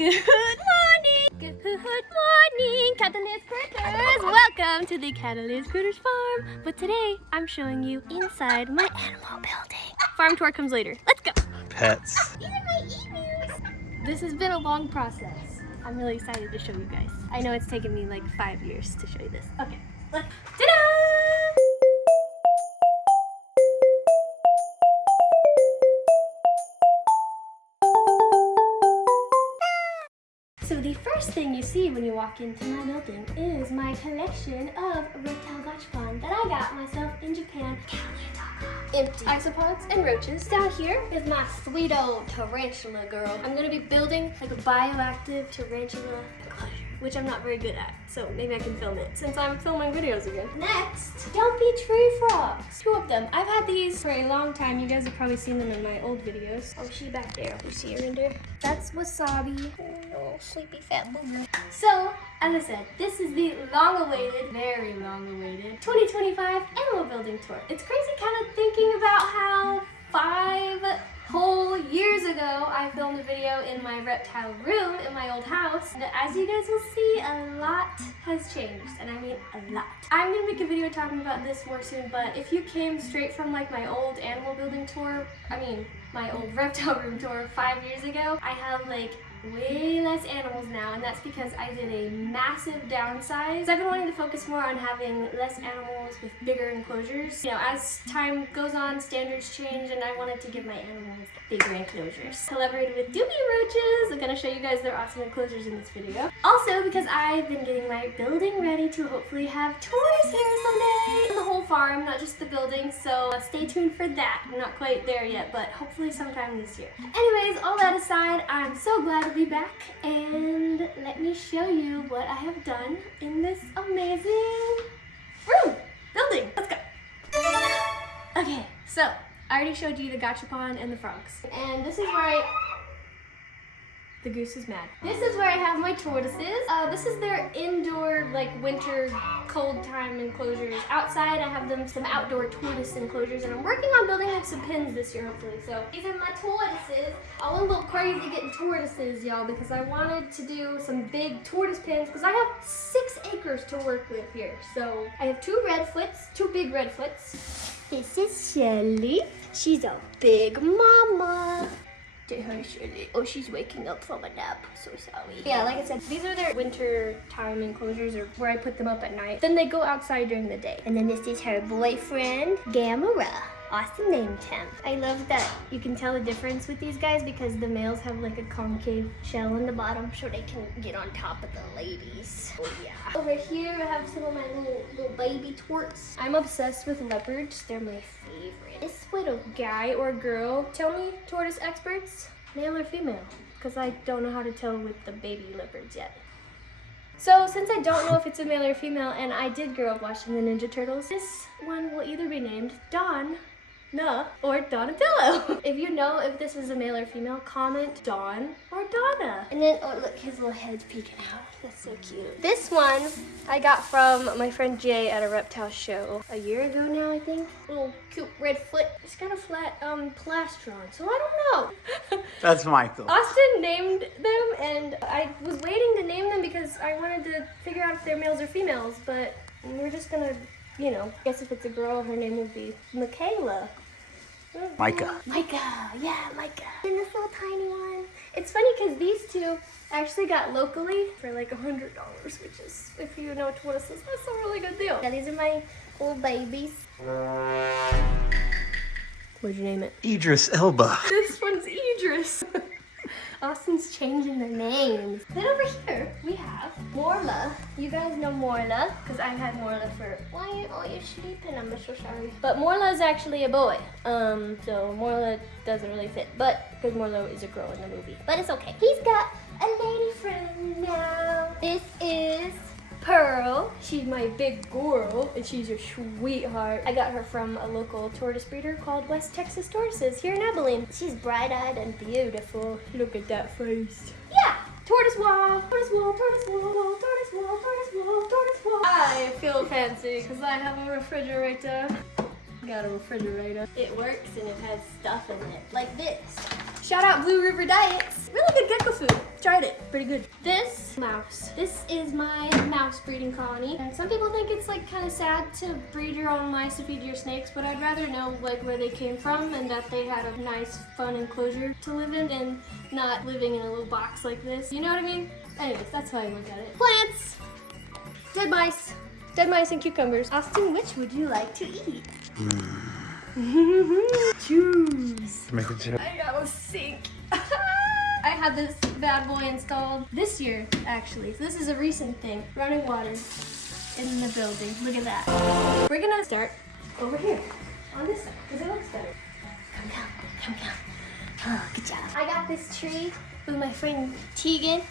Good morning! Good morning, CatAleah's Critters! Welcome to the CatAleah's Critters farm. But today, I'm showing you inside my animal building. Farm tour comes later. Let's go! Pets. These are my emus! This has been a long process. I'm really excited to show you guys. I know it's taken me like 5 years to show you this. Okay, let's... Ta-da! So the first thing you see when you walk into my building is my collection of reptile gachapon that I got myself in Japan. Empty isopods and roaches. Down here is my sweet old tarantula girl. I'm gonna be building like a bioactive tarantula enclosure, which I'm not very good at, so maybe I can film it since I'm filming videos again. Next, dumpy tree frogs. 2 of them. I've had these for a long time. You guys have probably seen them in my old videos. Oh, she back there. You see her in there? That's Wasabi. Oh, sleepy fat booger. So, as I said, this is the long-awaited, very long-awaited 2025 animal building tour. It's crazy kind of thinking about how 5 whole years ago I filmed a video in my reptile room in my old house. And as you guys will see, a lot has changed, and I mean a lot. I'm gonna make a video talking about this more soon, but if you came straight from like my old animal building tour, my old reptile room tour 5 years ago, I have like way less animals now, and that's because I did a massive downsize. I've been wanting to focus more on having less animals with bigger enclosures. You know, as time goes on, standards change, and I wanted to give my animals bigger enclosures. Collaborated with Doobie Roaches. I'm gonna show you guys their awesome enclosures in this video. Also, because I've been getting my building ready to hopefully have tours here someday. The whole farm, not just the building, so stay tuned for that. I'm not quite there yet, but hopefully sometime this year. Anyways, all that aside, I'm so glad to be back, and let me show you what I have done in this amazing room building. Let's go. Okay, so I already showed you the gachapon and the frogs, and this is where the goose is mad. This is where I have my tortoises. This is their indoor, like, winter cold time enclosures. Outside, I have them some outdoor tortoise enclosures, and I'm working on building them some pins this year, hopefully. So these are my tortoises. I went a little crazy getting tortoises, y'all, because I wanted to do some big tortoise pins, because I have 6 acres to work with here. So I have 2 redfoots, 2 big redfoots. This is Shelly. She's a big mama. Her Shirley. Oh, she's waking up from a nap. So sorry. Yeah, like I said, these are their winter time enclosures, or where I put them up at night. Then they go outside during the day. And then this is her boyfriend, Gamera. Awesome name, Tim. I love that you can tell the difference with these guys because the males have like a concave shell in the bottom so they can get on top of the ladies. Oh yeah. Over here I have some of my little baby torts. I'm obsessed with leopards. They're my favorite. This little guy or girl, tell me, tortoise experts, male or female? Because I don't know how to tell with the baby leopards yet. So since I don't know if it's a male or female, and I did grow up watching the Ninja Turtles, this one will either be named Dawn, or Donatello. If you know if this is a male or female, comment Dawn or Donna. And then, oh look, his little head's peeking out. That's so cute. This one I got from my friend Jay at a reptile show a year ago now, I think. Little cute red foot. It's got a flat plastron, so I don't know. That's Michael. Austin named them, and I was waiting to name them because I wanted to figure out if they're males or females, but we're just gonna, you know, guess if it's a girl, her name would be Michaela. Micah. Micah, yeah, Micah. And this little tiny one. It's funny because these 2 I actually got locally for like $100, which is, if you know tortoises, that's a really good deal. Yeah, these are my little babies. What'd you name it? Idris Elba. This one's Idris. Austin's changing their names. Then over here, we have Morla. You guys know Morla, because I've had Morla for, why are you sleeping? I'm so sorry. But Morla is actually a boy. So Morla doesn't really fit, but, because Morla is a girl in the movie. But it's okay. He's got a lady friend now. This is Pearl. She's my big girl, and she's a sweetheart. I got her from a local tortoise breeder called West Texas Tortoises here in Abilene. She's bright-eyed and beautiful. Look at that face. Yeah, tortoise wall, tortoise wall, tortoise wall, tortoise wall, tortoise wall, tortoise wall. I feel fancy because I have a refrigerator. Got a refrigerator. It works and it has stuff in it, like this. Shout out Blue River Diets. Really good gecko food. Tried it. Pretty good. This mouse. This is my mouse breeding colony. And some people think it's like kind of sad to breed your own mice to feed your snakes, but I'd rather know like where they came from and that they had a nice, fun enclosure to live in than not living in a little box like this. You know what I mean? Anyways, that's how I look at it. Plants. Dead mice. Dead mice and cucumbers. Austin, which would you like to eat? Choose. Make a joke. I got a sink. I had this bad boy installed this year, actually. So this is a recent thing. Running water in the building. Look at that. We're gonna start over here on this side because it looks better. Come. Oh, good job. I got this tree with my friend Tegan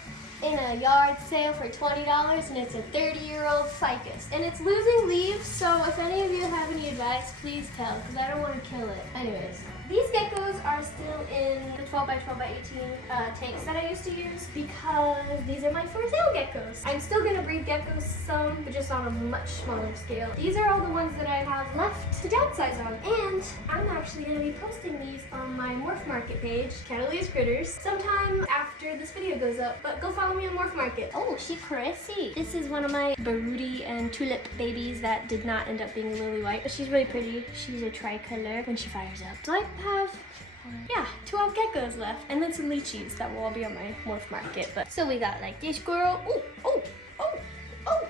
in a yard sale for $20, and it's a 30-year-old ficus. And it's losing leaves, so if any of you have any advice, please tell, because I don't want to kill it. Anyways, these geckos are still in the 12 by 12 by 18 tanks that I used to use because these are my for sale geckos. I'm still gonna breed geckos some, but just on a much smaller scale. These are all the ones that I have left to downsize on, and I'm actually gonna be posting these on my Morph Market page, CatAleah's Critters, sometime after this video goes up, but go follow me on Morph Market. Oh, she's pretty. This is one of my Baruti and Tulip babies that did not end up being lily white, but she's really pretty. She's a tricolor when she fires up. So I have 12 geckos left, and then some lychees that will all be on my Morph Market. But so we got like this girl. Oh.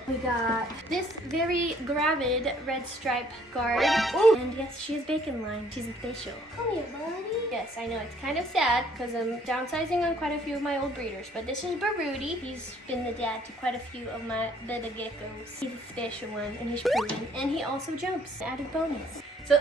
We got this very gravid red stripe guard. Ooh. And yes, she has bacon line. She's official. Come here, buddy. Yes, I know it's kind of sad because I'm downsizing on quite a few of my old breeders, but this is Baruti. He's been the dad to quite a few of my baby geckos. He's a special one, and he's proven. And he also jumps. Added bonus. So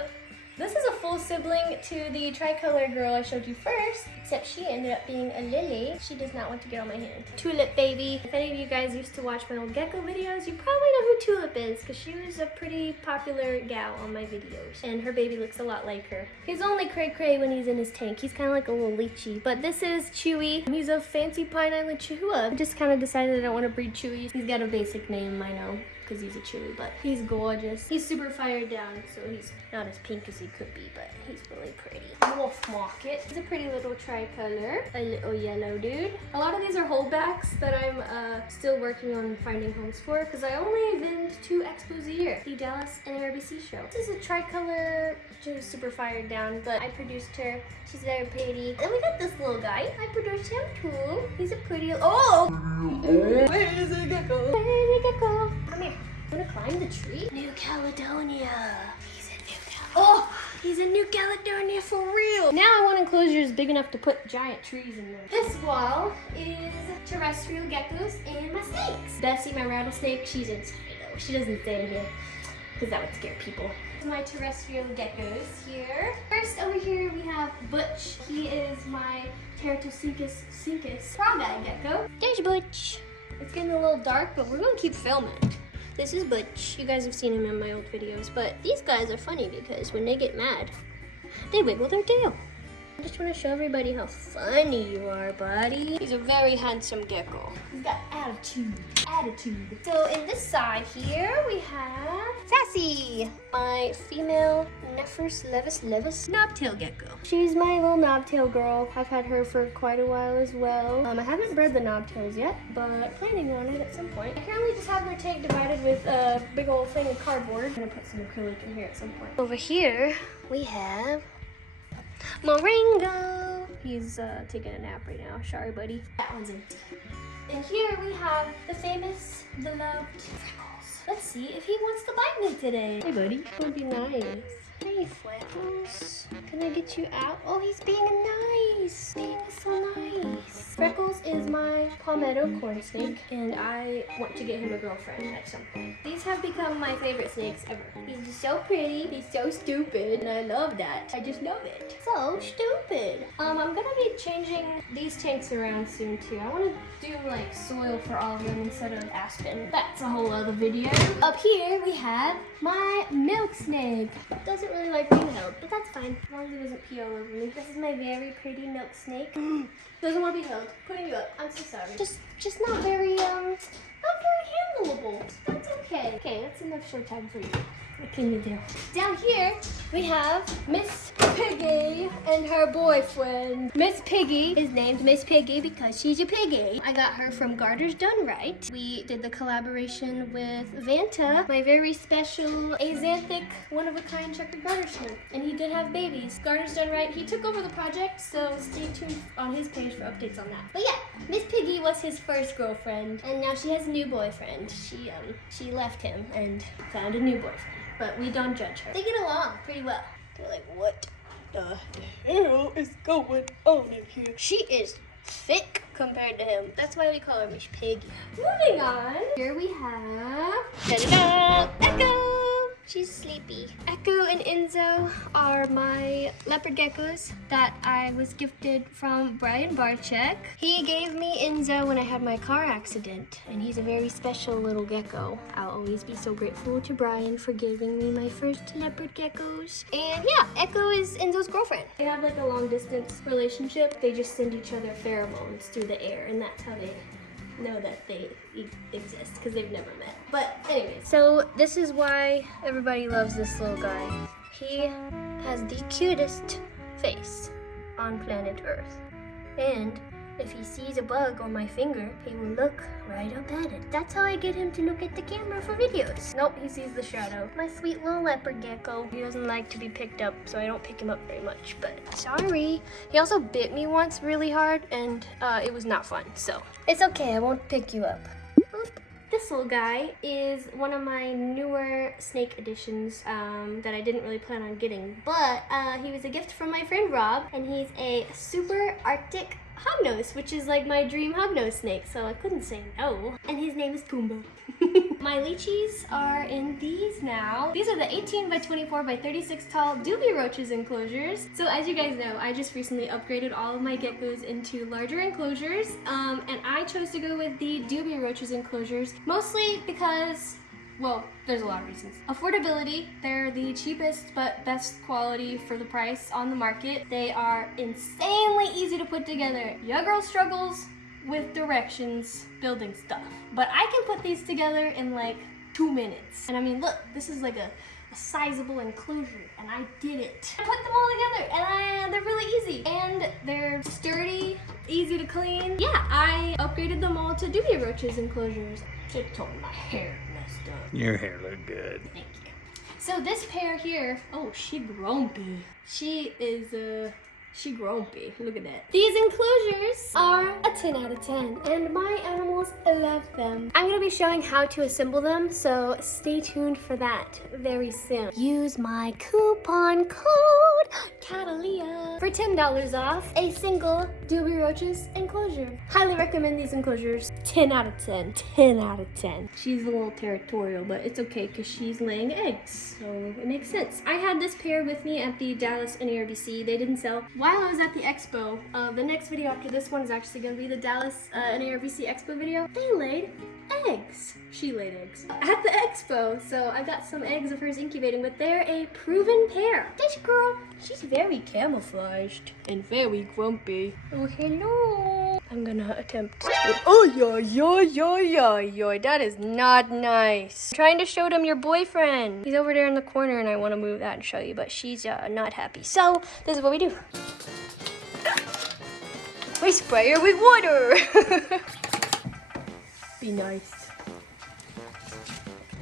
this is a full sibling to the tricolor girl I showed you first, except she ended up being a lily. She does not want to get on my hand. Tulip baby. If any of you guys used to watch my old gecko videos, you probably know who Tulip is because she was a pretty popular gal on my videos. And her baby looks a lot like her. He's only cray-cray when he's in his tank. He's kind of like a little lychee. But this is Chewy. He's a fancy Pine Island Chihuahua. I just kind of decided I don't want to breed Chewies. He's got a basic name, I know, because he's a Chewy, but he's gorgeous. He's super fired down, so he's not as pink as he could be, but he's really pretty. Morph Market. He's a pretty little tricolor, a little yellow dude. A lot of these are holdbacks that I'm still working on finding homes for, because I only vend 2 expos a year, the Dallas and RBC show. This is a tricolor, she was super fired down, but I produced her. She's very pretty. And we got this little guy. I produced him too. He's a pretty, where is the gecko? Where is the gecko? Come here. I'm gonna climb the tree. New Caledonia. He's in New Caledonia for real. Now I want enclosures big enough to put giant trees in them. This wall is terrestrial geckos and my snakes. Bessie, my rattlesnake, she's inside though. She doesn't stay in here because that would scare people. My terrestrial geckos here. First over here we have Butch. He is my Teratosincus frog-eyed gecko. There's Butch. It's getting a little dark, but we're gonna keep filming. This is Butch. You guys have seen him in my old videos, but these guys are funny because when they get mad, they wiggle their tail. I just want to show everybody how funny you are, buddy. He's a very handsome gecko. He's got attitude. So in this side here, we have Sassy, my female Nephers levis knobtail gecko. She's my little knobtail girl. I've had her for quite a while as well. I haven't bred the knobtails yet, but planning on it at some point. I currently just have her tank divided with a big old thing of cardboard. I'm gonna put some acrylic in here at some point. Over here, we have Moringo. He's taking a nap right now. Sorry, buddy. That one's empty. And here we have the famous, the loved Freckles. Let's see if he wants to bite me today. Hey, buddy. That would be nice. Hey, Freckles. Can I get you out? Oh, he's being nice. Being so nice. Freckles is my palmetto corn snake, and I want to get him a girlfriend at some point. These have become my favorite snakes ever. He's just so pretty. He's so stupid, and I love that. I just love it. So stupid. I'm gonna be changing these tanks around soon too. I want to do like soil for all of them instead of aspen. That's a whole other video. Up here we have my milk snake. Doesn't really like being held, but that's fine as long as it doesn't pee all over me. This is my very pretty milk snake. Doesn't want to be held. Putting you up. I'm so sorry. Just not very handleable. That's okay. Okay, that's enough showtime for you. What can you do? Down here, we have Miss Piggy and her boyfriend. Miss Piggy is named Miss Piggy because she's a piggy. I got her from Garter's Done Right. We did the collaboration with Vanta, my very special axanthic, one-of-a-kind checkered garter snake. And he did have babies. Garter's Done Right, he took over the project, so stay tuned on his page for updates on that. But yeah, Miss Piggy was his first girlfriend, and now she has a new boyfriend. She left him and found a new boyfriend. But we don't judge her. They get along pretty well. They're like, what the hell is going on in here? She is thick compared to him. That's why we call her Miss Piggy. Moving on, here we have da-da-da, Echo. She's sleepy. Echo and Enzo are my leopard geckos that I was gifted from Brian Barczyk. He gave me Enzo when I had my car accident, and he's a very special little gecko. I'll always be so grateful to Brian for giving me my first leopard geckos. And yeah, Echo is Enzo's girlfriend. They have like a long distance relationship. They just send each other pheromones through the air, and that's how they know that they exist, because they've never met. But anyways, so this is why everybody loves this little guy. He has the cutest face on planet Earth. And if he sees a bug on my finger, he will look right up at it. That's how I get him to look at the camera for videos. Nope, he sees the shadow. My sweet little leopard gecko. He doesn't like to be picked up, so I don't pick him up very much, but sorry. He also bit me once really hard, and it was not fun, so it's okay, I won't pick you up. Boop. This little guy is one of my newer snake additions that I didn't really plan on getting, but he was a gift from my friend Rob, and he's a super Arctic hognose, which is like my dream hognose snake, so I couldn't say no. And his name is Pumbaa. My lychees are in these now. These are the 18 by 24 by 36 tall doobie roaches enclosures. So as you guys know, I just recently upgraded all of my geckos into larger enclosures, and I chose to go with the doobie roaches enclosures, mostly because, well, there's a lot of reasons. Affordability, they're the cheapest but best quality for the price on the market. They are insanely easy to put together. Your girl struggles with directions building stuff, but I can put these together in like 2 minutes. And I mean, look, this is like a sizable enclosure, and I did it. I put them all together, and they're really easy, and they're sturdy, easy to clean. Yeah, I upgraded them all to doobie roaches enclosures. Just told my hair messed up. Your hair look good. Thank you. So this pair here, oh, she grumpy. She grumpy. Look at that. These enclosures are a 10 out of 10, and my animals love them. I'm gonna be showing how to assemble them, so stay tuned for that very soon. Use my coupon code CatAleah for $10 off a single doobie roaches enclosure. Highly recommend these enclosures. 10 out of 10. 10 out of 10. She's a little territorial, but it's okay because she's laying eggs, so it makes sense. I had this pair with me at the Dallas NARBC. They didn't sell while I was at the expo. The next video after this one is actually going to be the Dallas NARBC expo video. They laid eggs. She laid eggs at the expo, so I got some eggs of hers incubating, but they're a proven pair. This girl, she's very camouflaged and very grumpy. Oh, hello. I'm gonna attempt to... Oh, yo, that is not nice. I'm trying to show them your boyfriend. He's over there in the corner, and I want to move that and show you, but she's not happy. So this is what we do. We spray her with water. Be nice.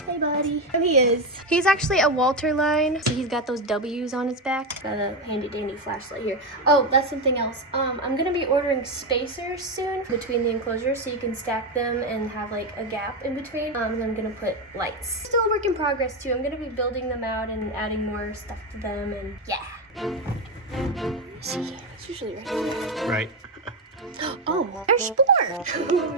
Hey, buddy. Oh, he is. He's actually a Walter line, so he's got those W's on his back. Got a handy dandy flashlight here. Oh, that's something else. I'm gonna be ordering spacers soon between the enclosures so you can stack them and have like a gap in between. And I'm gonna put lights. Still a work in progress too. I'm gonna be building them out and adding more stuff to them, and yeah. See, it's usually right here. Right. Oh, there's Spore.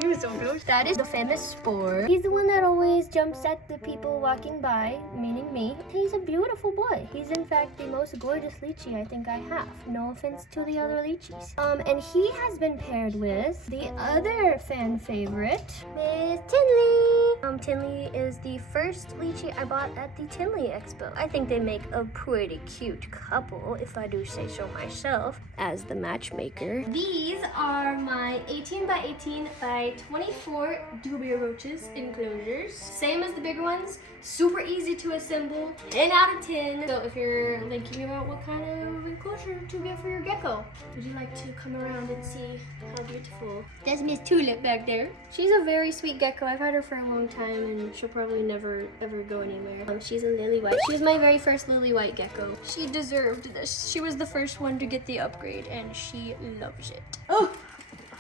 He was so close. That is the famous Spore. He's the one that always jumps at the people walking by, meaning me. He's a beautiful boy. He's in fact the most gorgeous lychee I think I have. No offense to the other lychees. And he has been paired with the other fan favorite, Miss Tinley. Tinley is the first lychee I bought at the Tinley Expo. I think they make a pretty cute couple, if I do say so myself, as the matchmaker. These are my my 18 by 18 by 24 dubia roaches enclosures. Same as the bigger ones, super easy to assemble, 10 out of 10. So if you're thinking about what kind of enclosure to get for your gecko, would you like to come around and see how beautiful? That's Miss Tulip back there. She's a very sweet gecko. I've had her for a long time and she'll probably never ever go anywhere. She's a lily white. She was my very first lily white gecko. She deserved this. She was the first one to get the upgrade and she loves it. Oh!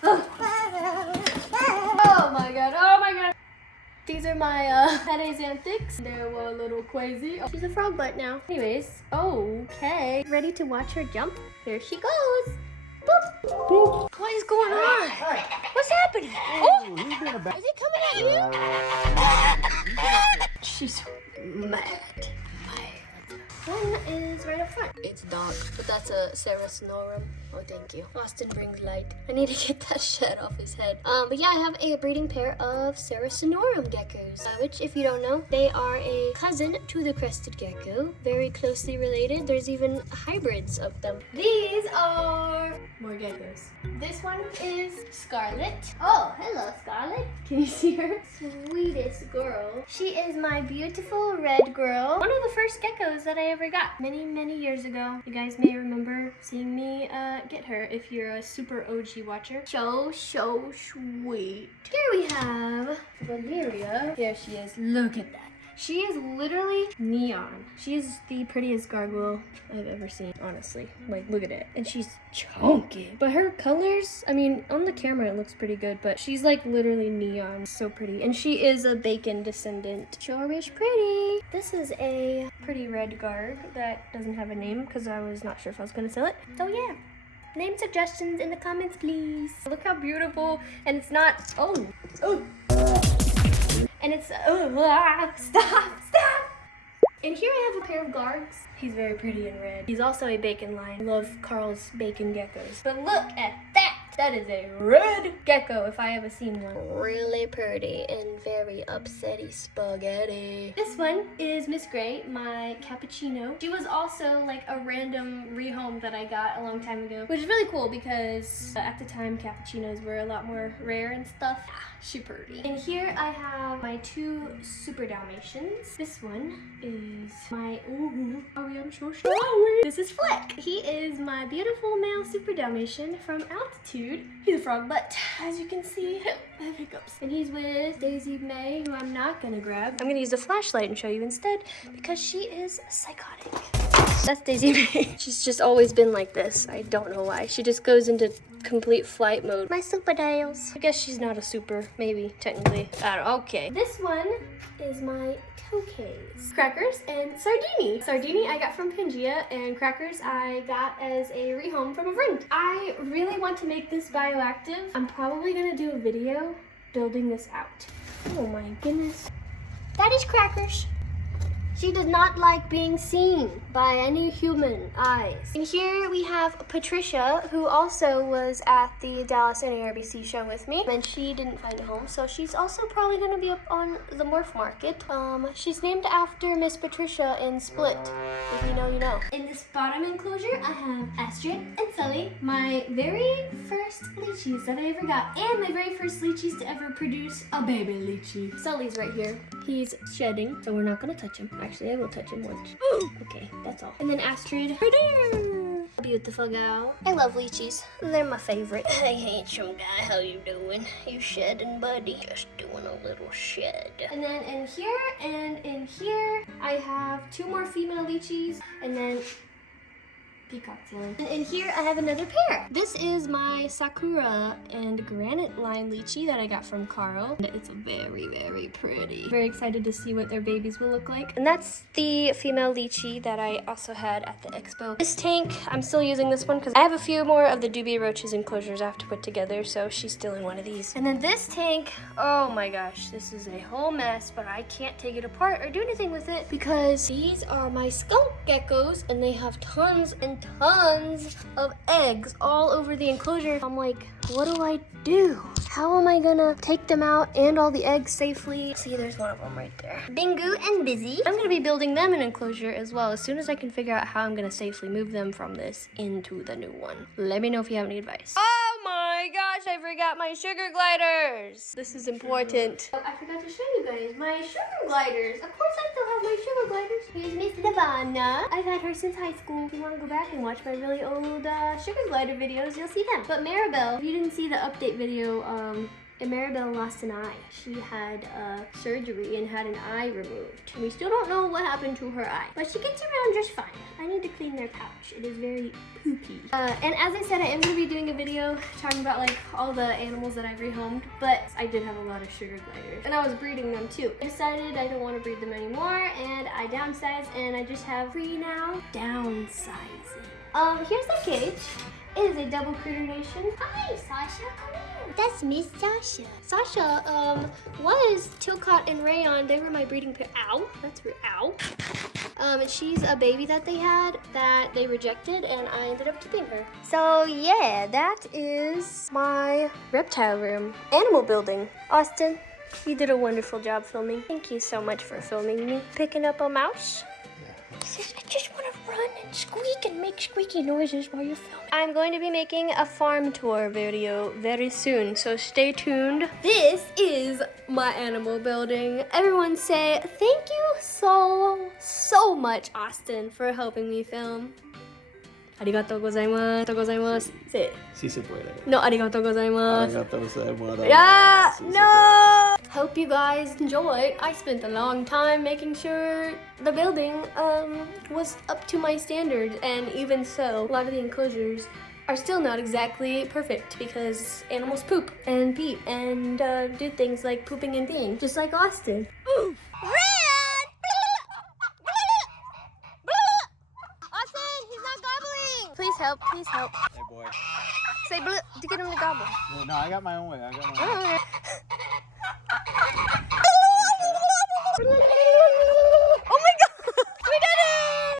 Oh, oh my god, oh my god. These are my Xanthics. They're a little crazy. Oh, she's a frog butt now. Anyways, okay. Ready to watch her jump? Here she goes. Boop. Boop. What is going on? What's happening? Oh, is it coming at you? She's mad. One is right up front. It's dark, but that's a Serosnorum. Oh, thank you. Austin brings light. I need to get that shed off his head. But yeah, I have a breeding pair of Serosnorum geckos, which, if you don't know, they are a cousin to the crested gecko. Very closely related. There's even hybrids of them. These are more geckos. This one is Scarlet. Oh, hello, Scarlet. Can you see her? Sweetest girl. She is my beautiful red girl. One of the first geckos that I ever got many, many years ago. You guys may remember seeing me get her if you're a super OG watcher. So sweet. Here we have Valeria. Here she is. Look at that. She is literally neon. She is the prettiest gargoyle I've ever seen, honestly. Like, look at it. And she's chunky. But her colors, I mean, on the camera it looks pretty good, but she's like literally neon. So pretty. And she is a bacon descendant. Sure is pretty. This is a pretty red garg that doesn't have a name because I was not sure if I was gonna sell it. So yeah. Name suggestions in the comments, please. Look how beautiful. And it's not, oh. And it's, stop. And here I have a pair of gargs. He's very pretty in red. He's also a bacon lion. Love Carl's bacon geckos. But look at that. That is a red gecko if I ever seen one. Really pretty and very upsetty spaghetti. This one is Miss Gray, my cappuccino. She was also like a random rehome that I got a long time ago, which is really cool because at the time cappuccinos were a lot more rare and stuff. She pretty. And here I have my two super Dalmatians. This one is my, I'm so sorry. This is Fleck. He is my beautiful male super Dalmatian from Altitude. He's a frog butt, as you can see. I have hiccups. And he's with Daisy May, who I'm not gonna grab. I'm gonna use the flashlight and show you instead because she is psychotic. That's Daisy May. She's just always been like this. I don't know why. She just goes into complete flight mode. My super Dales. I guess she's not a super, maybe, technically. I don't know. Okay. This one is my Tokays. Crackers and Sardini. Sardini I got from Pangea, and Crackers I got as a rehome from a friend. I really want to make this bioactive. I'm probably gonna do a video building this out. Oh my goodness. That is Crackers. She does not like being seen by any human eyes. And here we have Patricia, who also was at the Dallas NARBC show with me, and she didn't find a home, so she's also probably going to be up on the Morph Market. She's named after Miss Patricia in Split. If you know, you know. In this bottom enclosure, I have Astrid and Sully, my very first lychees that I ever got, and my very first lychees to ever produce a baby lychee. Sully's right here. He's shedding, so we're not going to touch him. Actually, I will touch him once. Okay, that's all. And then Astrid. Beautiful girl. I love lychees. They're my favorite. Hey, handsome guy, how you doing? You shedding, buddy? Just doing a little shed. And then in here, I have two more female lychees, and then peacock tail. And in here, I have another pair. This is my Sakura and Granite Line lychee that I got from Carl. And it's very, very pretty. Very excited to see what their babies will look like. And that's the female lychee that I also had at the expo. This tank, I'm still using this one because I have a few more of the dubia roaches enclosures I have to put together, so she's still in one of these. And then this tank, oh my gosh, this is a whole mess, but I can't take it apart or do anything with it because these are my skunk geckos and they have tons and tons of eggs all over the enclosure. I'm like, what do I do? How am I gonna take them out and all the eggs safely? See, there's one of them right there. Bingu and Busy. I'm gonna be building them an enclosure as well as soon as I can figure out how I'm gonna safely move them from this into the new one. Let me know if you have any advice. Oh my gosh, I forgot my sugar gliders. This is important. Oh, I forgot to show you guys my sugar gliders. Of course I still have my sugar gliders. Here's Miss Nirvana. I've had her since high school. If you want to go back and watch my really old sugar glider videos, you'll see them. But Maribel, if you didn't see the update video, Maribel lost an eye. She had surgery and had an eye removed. We still don't know what happened to her eye, but she gets around just fine. I need to clean their pouch. It is very poopy. And as I said, I am going to be doing a video talking about like all the animals that I've rehomed, but I did have a lot of sugar gliders, and I was breeding them too. I decided I don't want to breed them anymore, and I downsized, and I just have 3 now. Downsizing. Here's the cage. It is a double critter nation. Hi, Sasha, come here. That's Miss Sasha. Sasha, was Tilcott and Rayon. They were my breeding pair. Ow, that's rude. Ow. She's a baby that they had that they rejected, and I ended up keeping her. So yeah, that is my reptile room. Animal building. Austin, you did a wonderful job filming. Thank you so much for filming me. Picking up a mouse. I just want to run and squeak and make squeaky noises while you're filming. I'm going to be making a farm tour video very soon, so stay tuned. This is my animal building. Everyone say thank you so much, Austin, for helping me film. Arigatou gozaimasu. Arigatou gozaimasu. Say it. Sí se puede. No, arigatou gozaimasu. Arigatou gozaimasu. Yeah, Sí se no! Hope you guys enjoyed. I spent a long time making sure the building was up to my standards, and even so, a lot of the enclosures are still not exactly perfect because animals poop and pee and do things like pooping and peeing, just like Austin. Ooh. Please help, please help. Hey boy. Say bleh to get him to gobble. No, I got my own way. I got my own way.